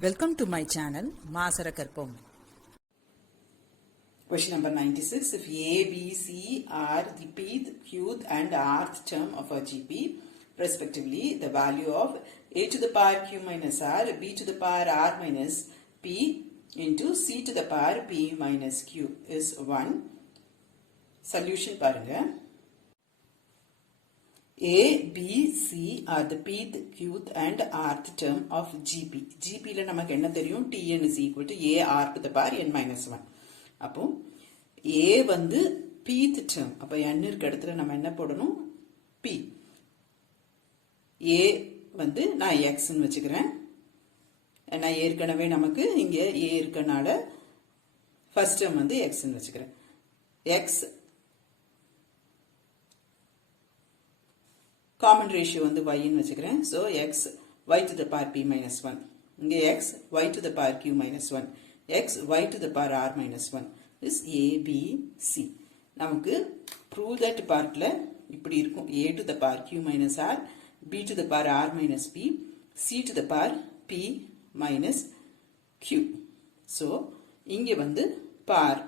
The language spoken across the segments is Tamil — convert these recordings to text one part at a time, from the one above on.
Welcome to my channel, Maasarakarpom. Question number 96. If A, B, C are the pth, qth and rth term of a GP, respectively, the value of A to the power q minus r, B to the power r minus p into C to the power p minus q is 1. Solution paranga. A, B, C are the pth, qth and rth term of GP. GP la namak enna theriyum Tn is equal to A r to the power n minus 1. அப்போ A வந்து pth term. அப்போ n இருக்க இடத்துல நம்ம என்ன போடணும்? P. A வந்து நான் x ன்னு வச்சுக்கிறேன். ஏன்னா ஏற்கனவே நமக்கு இங்க A இருக்கனால first term வந்து x ன்னு வச்சுக்கிறேன். x common ratio வந்து y ன்னு வச்சுக்கிறேன். So x y to the power p minus 1. இங்க x y to the power q minus 1. x y to the power r minus 1 is a, b, c. நமக்கு prove that partல இப்படி இருக்கும். a to the power q minus r, b to the power r minus p, c to the power p minus q. So இங்க வந்து power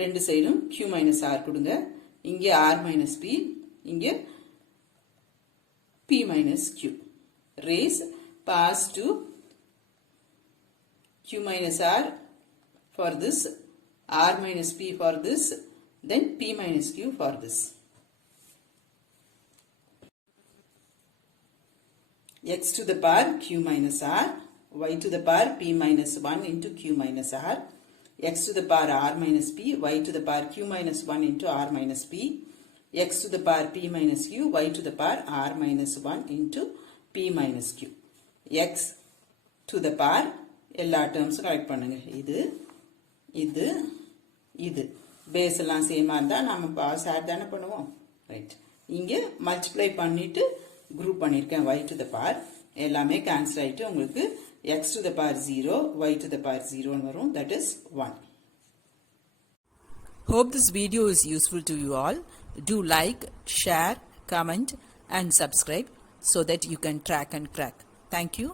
ரெண்டு சைடும் q minus r கொடுங்க. இங்க r minus p, இங்க p minus q. Raise pass to q minus r for this, r minus p for this, then p minus q for this. X to the power q minus r, y to the power p minus 1 into q minus r, x to the power r minus p, y to the power q minus 1 into r minus p, x to the power p minus q, y to the power r minus 1 into p minus q. X to the power எல்லா டேர்ம்ஸும் கரெக்ட் பண்ணுங்க. இது பேஸ் எல்லாம் சேமா இருந்தா நம்ம பாஸ் ஆட் தானே பண்ணுவோம். ரைட், இங்க மல்டிப்ளை பண்ணிட்டு குரூப் பண்ணிருக்கேன். y to the power எல்லாமே கேன்சல் ஆயிட்டு உங்களுக்கு x to the power 0, y to the power 0 ன்னு வரும். That is 1. Hope this video is useful to you all. Do like, share, comment and subscribe so that you can track and crack. Thank you.